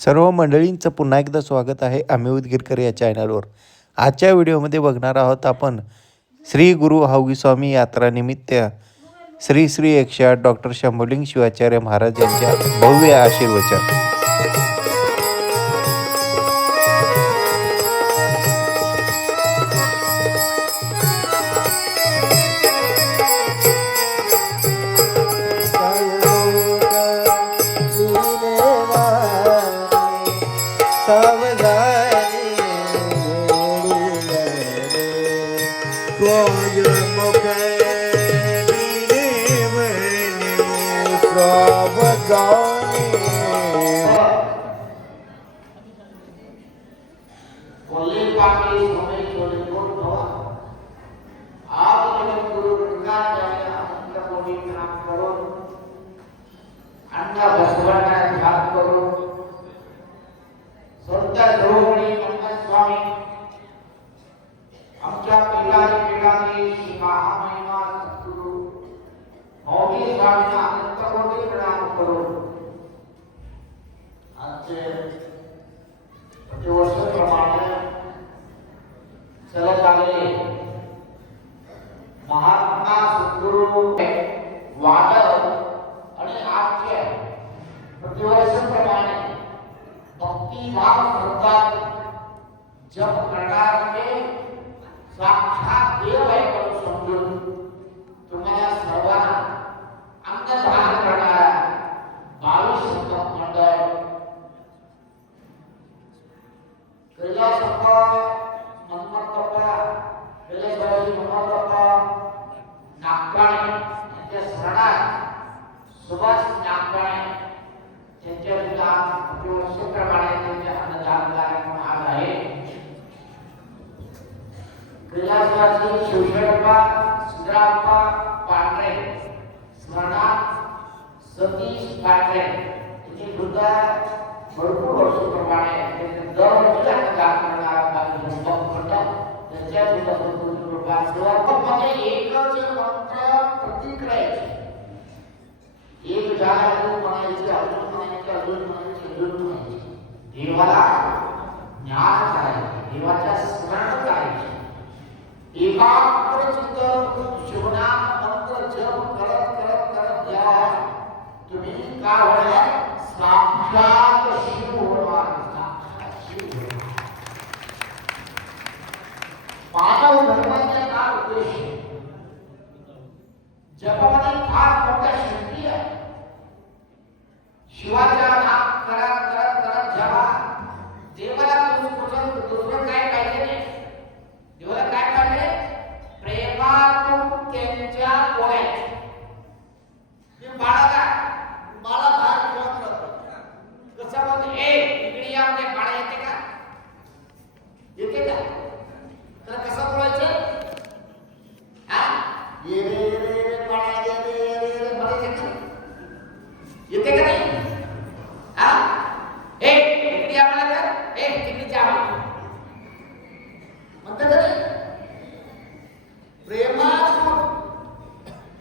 सर्व मंडळींचं पुन्हा एकदा स्वागत आहे अमित गिरकर या चॅनलवर. आजच्या व्हिडिओमध्ये बघणार आहोत आपण श्री गुरु हावगी स्वामी यात्रानिमित्त श्री श्री 108 डॉक्टर शंभुलिंग शिवाचार्य महाराज यांच्या भव्य आशीर्वचन. महात्मा सद्गुरु वादळ आणि आजच्या प्रतिवर्षाप्रमाणे भक्तिभाव श्रद्धा जप करणारे साक्षात देव आहे म्हणून समजून तुम्हाला सर्वांना अंगधान करणारा 22 संत मंडळ कैलासप्पा मनमत्तप्पा कैलासबाई मनमत्तप्पा नागपाणे यांच्या शरणात सुभाष नागपाणे त्यांच्या पिता प्रतिवर्षाप्रमाणे त्यांच्या अन्नदान कार्यक्रम आज आहे. कैलासवासी शिवशरणप्पा सिद्धराप्पा पांढरे स्मरणात सतीश पांढरे यांची सुद्धा भरपूर वर्षाप्रमाणे त्यांचे दरवर्षी अन्नदान करणारा त्यांच्या सुद्धा मध्ये एकच मंत्र प्रतिक्रिया एक झाला म्हणायचे अजून म्हणायचे अजून म्हणायचे अजून म्हणायचे. देवाला ज्ञान करायचे, देवाच्या स्मरण करायचे, एकाग्र चित्त शिवनाम मंत्र जप करत करत करत या तुम्ही काय होणार साक्षात शिव होणार. मानव धर्माचा काय उद्देश जगामध्ये फार मोठा शक्ती आहे. शिवाच्या नाम करत करत करत जेव्हा देवाला दुसरं काय पाहिजे नाही, देवाला काय पाहिजे प्रेमातून त्यांच्या बोलायचे. बाळाला बाहेर खेळत राहतो कसं म्हणते ए इकडे या म्हणजे बाळा येते का, येते का, तर कसं बोलायचं हा ये रे रे बाळा ये रे रे म्हणायचं का, येते का नाही हा ए इकडे या म्हणायचं ए तिकडे जा म्हणतात का नाही. प्रेमातून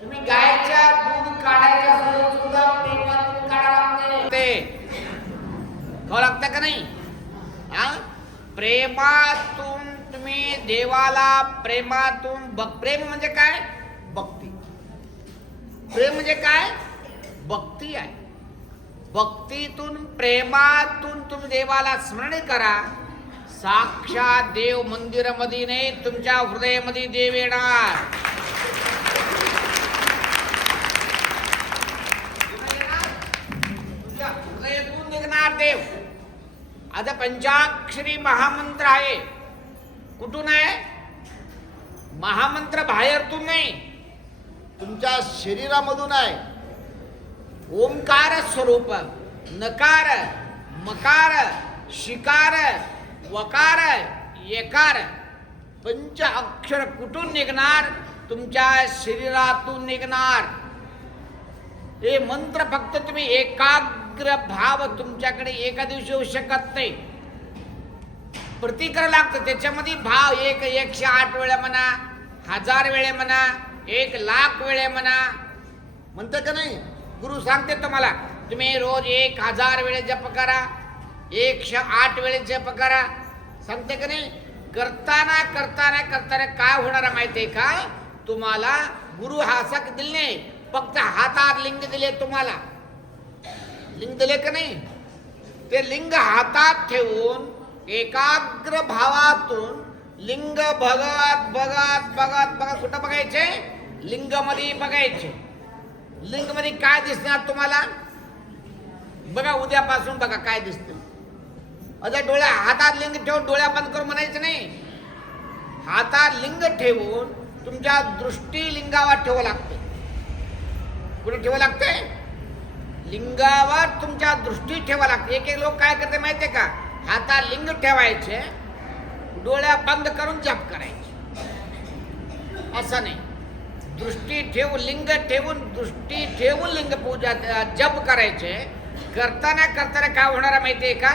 तुम्ही गायच्या दूध काढायच्या सोबत सुद्धा प्रेमातून काढा लागते, खावं लागतं का नाही हा. प्रेमातून तुम्ही देवाला प्रेमातून प्रेम म्हणजे काय भक्ती, प्रेम म्हणजे काय भक्ती आहे. भक्तीतून प्रेमातून तुम्ही देवाला स्मरण करा, साक्षात देव मंदिरामध्ये नाही तुमच्या हृदयामध्ये देव येणार. तुमच्या हृदयातून निघणार देव. आता पंचाक्षरी महामंत्र आहे, कुठून आहे महामंत्र, बाहेरतून नाही तुमच्या शरीरामधून आहे. ओंकार स्वरूप नकार मकार शिकार वकार येकार पंच अक्षर कुठून निघणार, तुमच्या शरीरातून निघणार. हे मंत्र फक्त तुम्ही एकाग्र भाव तुमच्याकडे एका दिवशी होऊ शकत नाही, प्रतिक्रिया लागतं. त्याच्यामध्ये भाव 108 वेळा म्हणा, 1000 वेळे म्हणा, 1,00,000 वेळे म्हणा, म्हणतं का नाही. गुरु सांगते तुम्हाला तुम्ही रोज 1000 वेळे जप करा, 108 वेळेस जप करा. सांगते का नाही? करताना करताना करताना काय होणार माहितीये का? तुम्हाला गुरु हासाक दिले, फक्त हातात लिंग दिले. तुम्हाला लिंग दिले का नाही? ते लिंग हातात ठेवून एकाग्र भावातून लिंग बघत बघत बघत बघत कुठं बघायचे? लिंग मध्ये बघायचे. लिंग मध्ये काय दिसणार तुम्हाला? बघा, उद्यापासून बघा काय दिसतं. आता डोळ्या हातात लिंग ठेवून डोळ्या बंद करून म्हणायचं नाही. हातात लिंग ठेवून तुमच्या दृष्टी लिंगावर ठेवावं लागते. कुठे ठेवावं लागते? लिंगावर तुमच्या दृष्टी ठेवा लागते. एक एक लोक काय करते माहितीये का? हातात लिंग ठेवायचे, डोळ्या बंद करून जप करायचे. असं नाही. दृष्टी ठेवून लिंग ठेवून दृष्टी ठेवून लिंग पूजा जप करायचे. करताना करताना काय होणार माहितीये का?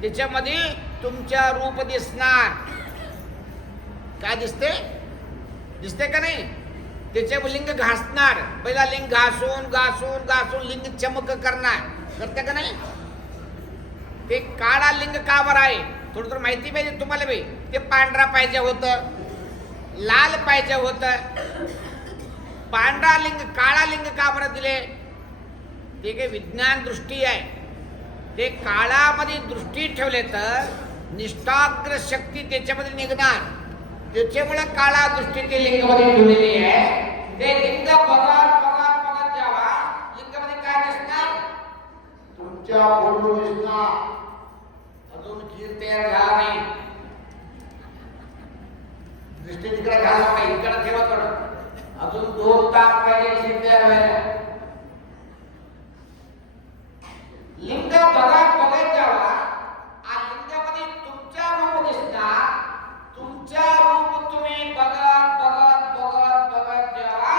त्याच्यामध्ये तुमच्या रूप दिसणार. काय दिसते? दिसते का नाही? त्याचे लिंग घासणार. पहिला लिंग घासून घासून घासून लिंग चमक करणार. करते का नाही? ते काळा लिंग का बरं आहे? थोडं थोडं माहिती पाहिजे तुम्हाला बी. ते पांढरा पाहिजे होतं, लाल पाहिजे होतं. पांढरा लिंग काळा लिंग का बरं दिले? ते काही विज्ञान दृष्टी आहे. ते काळामध्ये दृष्टी ठेवले तर निष्ठाग्र शक्ती त्याच्यामध्ये निघणार. त्याच्यामुळे काळा दृष्टी ते लिंगामध्ये ठेवलेली आहे. ते लिंग बघत बघत बघत जेव्हा लिंगामध्ये काय दिसणार? तुमच्या फोटो दिसणार. अजून खीर तयार झाला नाही. दृष्टी तिकडे घाला पाहिजे, इकडे ठेवा थोडं. अजून 2 तास पाहिजे खीर तयार व्हायला. लिंग बघत बघत जेव्हा लिंगामध्ये तुमच्या रूप दिसणार. तुमच्या रूप तुम्ही बघत बघत बघत बघत जेव्हा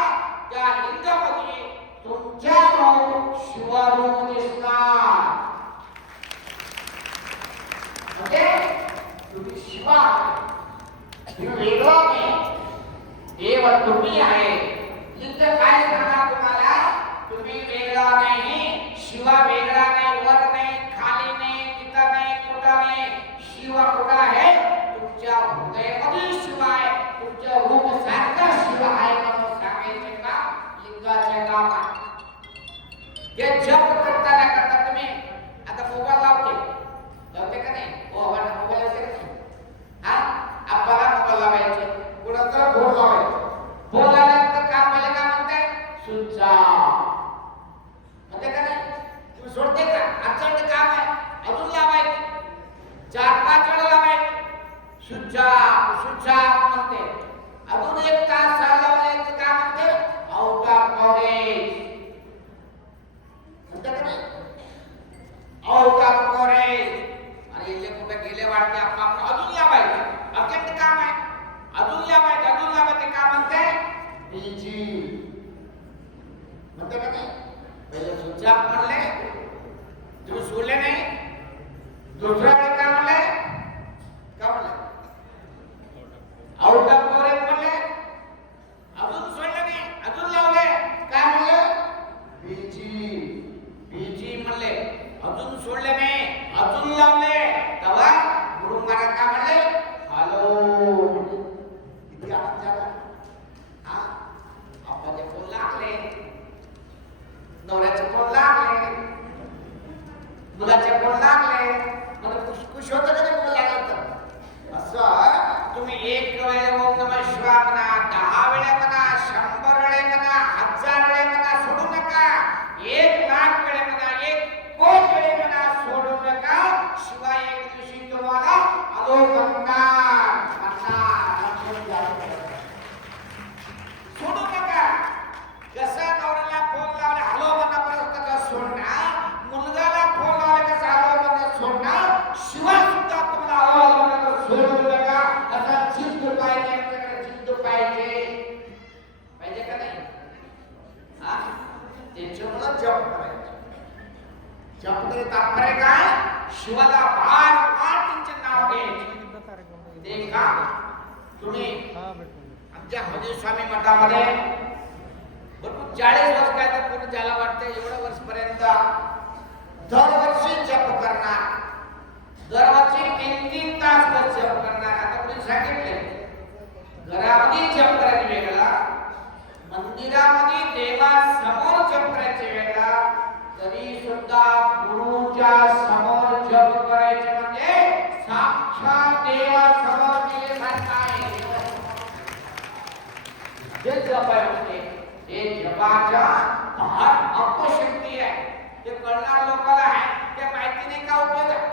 त्या लिंगामध्ये तुमच्या रूप शिवरूप दिसणार. म्हणजे तुम्ही शिवा, तुम्ही वेगळा नाही, देव तुम्ही आहे. लिंग काय सांगणार तुम्हाला? तुम्ही वेगळा नाही, शिवा वेगळा नाही, वर नाही, खाली नाही, तिथं नाही, कुठं नाही. शिवा कुठं आहे? तुमच्या हृदयामध्ये शिव आहे. तुमच्या रूप सारखा शिव आहे म्हणून सांगायचे का? लिंगाचे काम आहे. हे जप करताना करता तुम्ही आता मोबाईल लावते का नाही? हो, मोबाईल लावते का नाही? हा, आपल्याला मोबाईल लावायचे, कुणाला फोन लावायचे. फोन लावल्यानंतर काम केलं का म्हणते? स्विच ऑफ म्हणते का नाही? तुम्ही सोडते का? अर्जंट काम आहे, अजून लावायचे. 4-5 वेळा लावायचे. स्विच ऑफ म्हणते. अजून 1 तास लावायचं काम म्हणते आउट ऑफ कव्हरेज. म्हणते का नाही? Out of coverage. अरे इथे कुठे गेले वाटते आपण अजून लावायचं. अर्जंट काम आहे, अजून लावायचं, अजून लावायचं. काम म्हणते बिजी. म्हणते का नाही? पहिले स्विच ऑफ म्हणले, तुम्ही सोडले नाही. दुसऱ्या वेळी काय म्हणले? काय म्हणले? आउट ऑफ कव्हरेज म्हणले. अजून सोडले नाही, अजून लावले. काय म्हणले? बिजी म्हणले. अजून सोडले नाही, अजून लावले. तेव्हा गुरु महाराज काय म्हणले? हॅलो. किती आवाज झाला? हा, आपल्याचे फोन लागले, नवऱ्याचे फोन लागले, मुलाचे फोन लागले. मला खुश होतं का नाही लागलं तर? असं तुम्ही 1 वेळा ओम नमः शिवाय म्हणा, 10 वेळा म्हणा, 100 वेळा म्हणा, 1000 वेळा म्हणा, सोडू नका. 1,00,000 वेळा म्हणा, 1,00,00,000 वेळा म्हणा, सोडू नका. शिवाय एक दिवशी तुम्हाला आलो म्हणणार. सोडू नका. कसं नवऱ्याला फोन लावला हॅलो म्हणा, परत कसं सोडणार? मुलगाला फोन लावला कसं हॅलो म्हणा सोडणार? शिवाय सुद्धा तुम्हाला हॅलो म्हणा सोडू नका. असा जिद्द पाहिजे, आपल्याकडे जिद्द पाहिजे. पाहिजे का नाही? हा, त्याच्यामुळे जप करायचं. जप तरी तात्पर्य काय? शिवाला बार बार त्यांचे नाव घ्यायचे. ते का तुम्ही आमच्या हजूर स्वामी मठामध्ये भरपूर 40 वर्ष काय तर कोणी ज्याला वाटतं एवढं वर्षपर्यंत दरवर्षी जप करणार. समोर जप करायचे म्हणजे साक्षात देवासमोर गेल्यासारखं आहे. जे जप आहे म्हणजे हे जपाच्या फार अपशक्ती आहे. ते कळणार लोकांना आहे ते माहिती नाही का उपयोग आहे.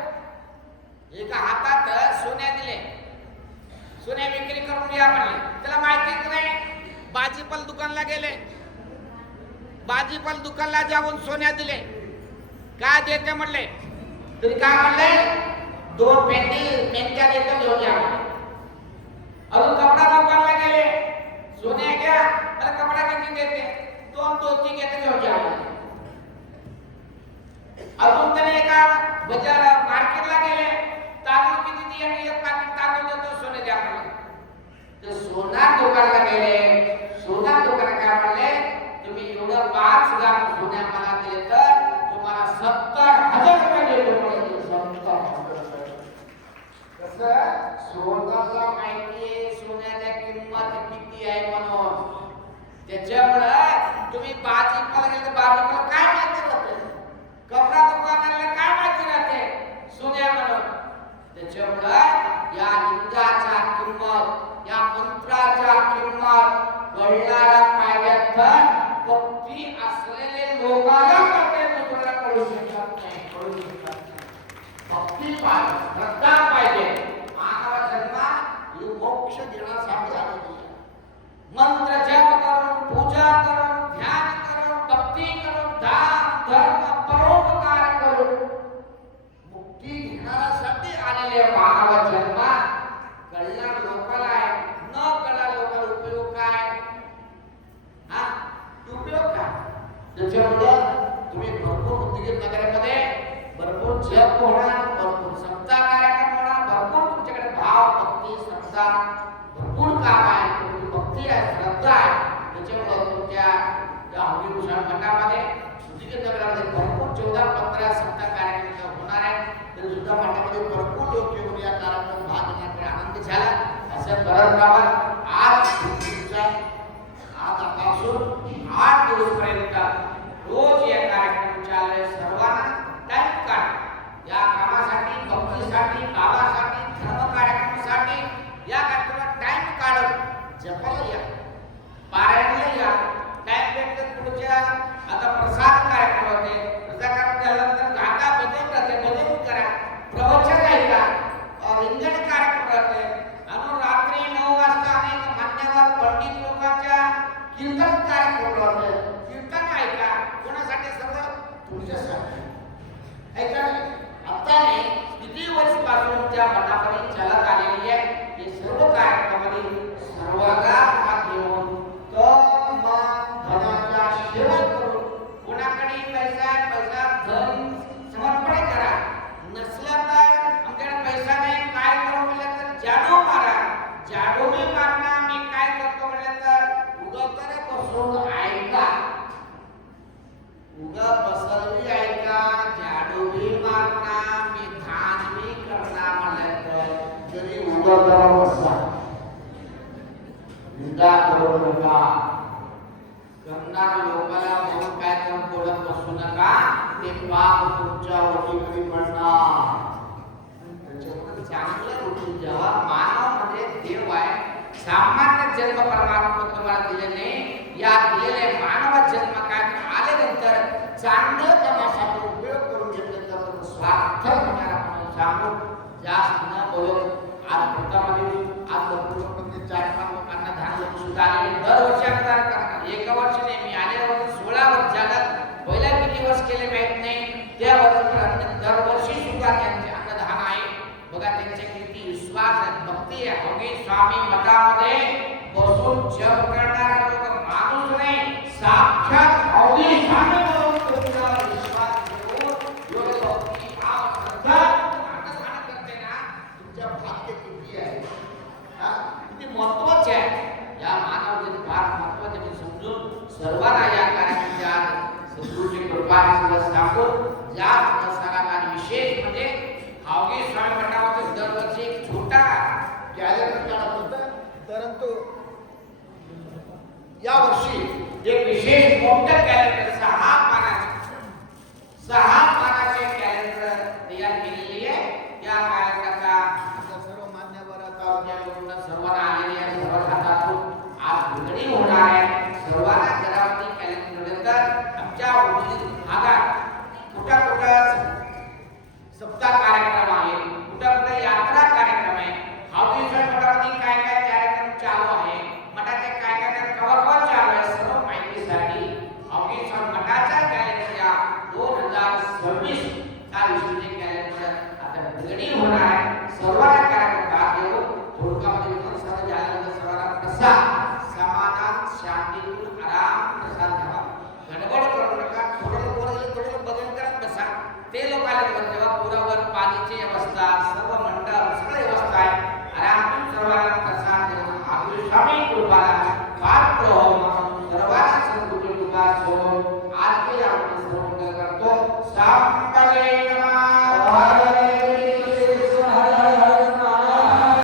एका हातात सोन्या दिले, सोन्या विक्री करून या म्हणले, त्याला माहितीच नाही. भाजीपाल दुकानला गेले, भाजीपाल दुकानला जाऊन सोन्या दिले, काय देते म्हणले, तरी काय म्हणले, 2 पेंट्या देतो घेऊन या. अजून कपडा दुकानला गेले, सोन्या घ्या, तर कपडा किती देते, 2 धोती घेते घेऊन या. अजून त्याने एका बाजार मार्केटला गेले, तांदूळ किती दिया, एक पाकिट तांदूळ देतो, सोने द्या म्हणले. तर सोनार दुकानला गेले, सोनार दुकानात काय म्हणले, तुम्ही एवढं 5 ग्राम सोन्या मला दिले तर तुम्हाला 70,000 रुपये देतो म्हणले. 70,000. कसं सोन्याला माहिती सोन्याची किंमत किती आहे म्हणून. त्याच्यामुळे तुम्ही भाजीपाला गेले तर भाजीपाला काय माहिती राहते, कपडा दुकानाला काय माहिती राहते, सोन्या म्हणून. त्याच्यामुळे या लिंगाचा किंमत, या मंत्राचा किंमत कळणारा पाहिजे तर भक्ती असलेले लोकांना कळते, दुसऱ्याला कळू शकत नाही, कळू शकत नाही. भक्ती पाहिजे, श्रद्धा पाहिजे. मानव जन्मा ही मोक्ष देण्यासाठी आलेली आहे. मंत्र जप करून, पूजा करून, ध्यान करून, भक्ती करून, दान धर्म परोपकार करून मुक्ती घेण्यासाठी आलेले मानव जन्मा कळणार लोकांना आहे, न कळणार लोकांना उपयोग काय, हा उपयोग काय. त्याच्यामुळे तुम्ही भरपूर उद्योग नगरामध्ये भरपूर जप होणार, भरपूर सप्ताह कार्यक्रम होणार, भरपूर तुमच्याकडे भाव भक्ती श्रद्धा भरपूर काम आहे. तुमची भक्ती आहे, श्रद्धा आहे. त्याच्यामुळे तुमच्या या हरिभूषण मठामध्ये उद्योग नगरामध्ये भरपूर 14-15 सप्ताह कार्यक्रम होणार आहे. तरी सुद्धा मठामध्ये भरपूर लोक येऊन या कार्यक्रमात भाग घेण्याकडे आनंद झाला. असं करत राहा. आज आजपासून 8 दिवसपर्यंत रोज या कार्यक्रम चालले. सर्वांना टाइम काढ या कामासाठी, भक्तीसाठी, गावासाठी, धर्म कार्यक्रमासाठी. या कार्यक्रमात टाइम काढून जपाला या, पारायणाला या. टाइम भेटलं पुढच्या आता प्रसाद कार्यक्रम होते, प्रसाद कार्यक्रम झाल्यानंतर गाता भजन राहते, भजन करा, प्रवचन ऐका, रिंगण कार्यक्रम राहते. आणि रात्री 9 वाजता अनेक मान्यवर पंडित लोकांच्या कीर्तन कार्यक्रम राहते. कीर्तन ऐका. कोणासाठी? सर्व तुमच्यासाठी. ऐका आता किती वर्षापासून त्या मठामध्ये चालत आलेली आहे. हे सर्व कार्यक्रमामध्ये सर्वांना भाग घेऊन तन मन धनाच्या सेवा करून, कोणाकडे पैसा धन समर्पण करा. नसलं तर आमच्याकडे पैसा नाही, काय करू म्हणलं तर जाडू मारा. जाडू मी मारणार, मी काय करतो म्हणलं तर उगवताना बसून ऐका, उगा बसलवी ऐका, जाडू भी मारणार, मी ध्यान भी करणार म्हणलं तर जरी उगवताना बसा. निंदा करू नका. करणार लोकांना म्हणून काय तर बोलत बसू नका, ते पाप तुमच्या वटीकडे पडणार. त्याच्यामुळे चांगलं रुटीन जेव्हा मानवामध्ये देव आहे, सामान्य जन्म परमात्मा तुम्हाला दिलेले, या दिलेले मानव जन्म काय आल्यानंतर चांगलं करण्यासाठी उपयोग करून घेतलं तर स्वार्थ होणार म्हणून सांगू. जास्त न बोलत आज भारतामध्ये आज भरपूर 4-5 लोकांना ध्यान लोक सुद्धा आलेले. दरवर्षी अन्नदान करतात. 1 वर्ष नाही, मी आलेल्या वर्षी 16 वर्ष झालं. पहिल्या किती वर्ष केले माहित नाही, त्या वर्षी दरवर्षी सुद्धा त्यांचे अन्नदान आहे. बघा त्यांचे किती विश्वास आहे, भक्ती आहे. योगी स्वामी मठामध्ये बसून जप करणारा लोक माणूस नाही, साक्षात योगी स्वामी म्हणून तुमच्यावर विश्वास ठेवून योग भक्ती भाव श्रद्धा अन्नदान करते ना, तुमच्या भाग्य किती आहे, किती महत्वाचे आहे. या मानवतेचे फार महत्वाचे ते समजून सर्वांना या कार्यक्रमाच्या सद्गुरूची कृपा सांगून जास्त सरांना विशेष म्हणजे हावगी स्वामी मठामध्ये दरवर्षी एक छोटा कॅलेंडर काढत होतं, परंतु या वर्षी एक विशेष मोठं कॅलेंडर 6 पानाचे कॅलेंडर सप्ताह कार्यक्रम आहे, कुठं कुठे यात्रा कार्यक्रम आहे. हावगीच्या मठामध्ये काय काय कार्यक्रम चालू आहे, मठाचे काय काय कवा चालू आहे, सर्व माहितीसाठी हावगीच्या मठाच्या कॅलेंडरच्या 2026 या विषयीचे कॅलेंडर आता निगडी होणार आहे. सर्वांना कार्यक्रम भाग घेऊन थोडक्यामध्ये सर्व झाल्यानंतर सर्वांना प्रसाद समाधान शांतीतून आराम प्रसाद घ्यावा. गडबड करू नका. थोडं बदल करत बसा. ते लोक आले तर जेव्हा पुरावर पाणीची व्यवस्था, सर्व मंडप, सगळी व्यवस्था आहे. आरामातून सर्वांना प्रसाद देऊन आपली स्वामी कृपाला पात्र हो म्हणून सर्वांना सद्गुरू कृपा सोडून आज आपण सर्व करतो. संपले